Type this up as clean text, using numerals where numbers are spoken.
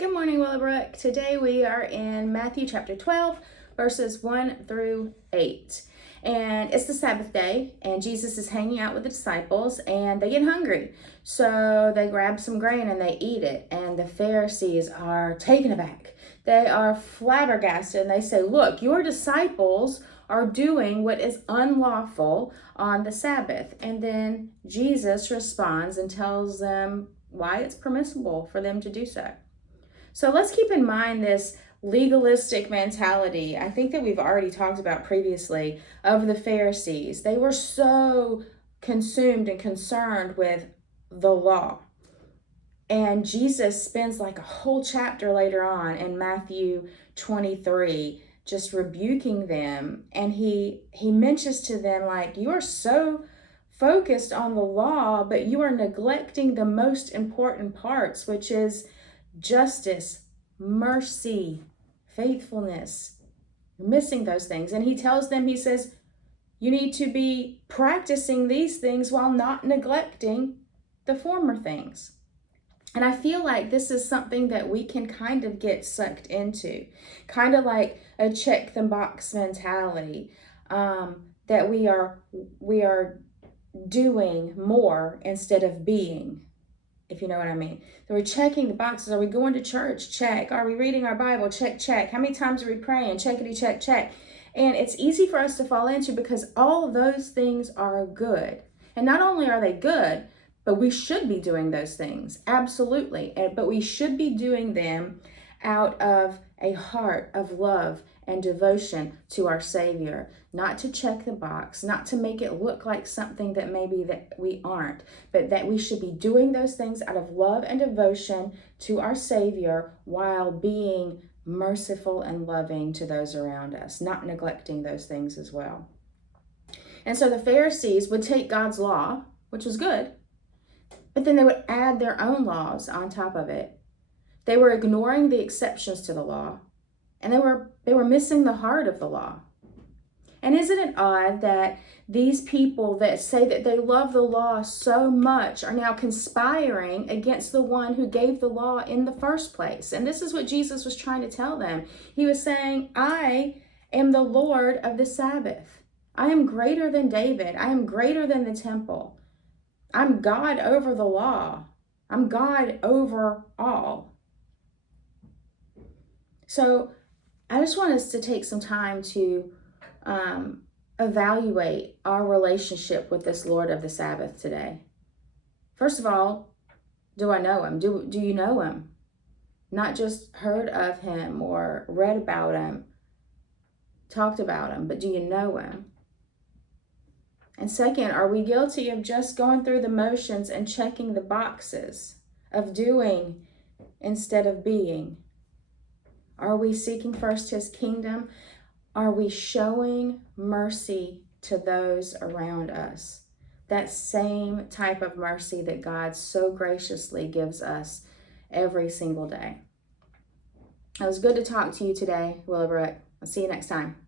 Good morning, Willowbrook. Today we are in Matthew chapter 12, verses 1 through 8. And it's the Sabbath day, and Jesus is hanging out with the disciples, and they get hungry. So they grab some grain and they eat it. And the Pharisees are taken aback. They are flabbergasted, and they say, "Look, your disciples are doing what is unlawful on the Sabbath." And then Jesus responds and tells them why it's permissible for them to do so. So let's keep in mind this legalistic mentality. I think that we've already talked about previously of the Pharisees. They were so consumed and concerned with the law. And Jesus spends like a whole chapter later on in Matthew 23 just rebuking them. And he mentions to them, like, you are so focused on the law, but you are neglecting the most important parts, which is justice, mercy, faithfulness. You're missing those things. And he tells them, he says, you need to be practicing these things while not neglecting the former things. And I feel like this is something that we can kind of get sucked into, kind of like a check the box mentality, that we are doing more instead of being. If you know what I mean. So we're checking the boxes. Are we going to church? Check. Are we reading our Bible? Check, check. How many times are we praying? Checkity, check, check. And it's easy for us to fall into because all of those things are good. And not only are they good, but we should be doing those things. Absolutely. But we should be doing them out of a heart of love and devotion to our Savior, not to check the box, not to make it look like something that maybe that we aren't, but that we should be doing those things out of love and devotion to our Savior while being merciful and loving to those around us, not neglecting those things as well. And so the Pharisees would take God's law, which was good, but then they would add their own laws on top of it. They were ignoring the exceptions to the law, and they were missing the heart of the law. And isn't it odd that these people that say that they love the law so much are now conspiring against the one who gave the law in the first place? And this is what Jesus was trying to tell them. He was saying, I am the Lord of the Sabbath. I am greater than David. I am greater than the temple. I'm God over the law. I'm God over all. So I just want us to take some time to evaluate our relationship with this Lord of the Sabbath today. First of all, do I know him? Do you know him? Not just heard of him or read about him, talked about him, but do you know him? And second, are we guilty of just going through the motions and checking the boxes, of doing instead of being? Are we seeking first his kingdom? Are we showing mercy to those around us? That same type of mercy that God so graciously gives us every single day. It was good to talk to you today, Willowbrook. I'll see you next time.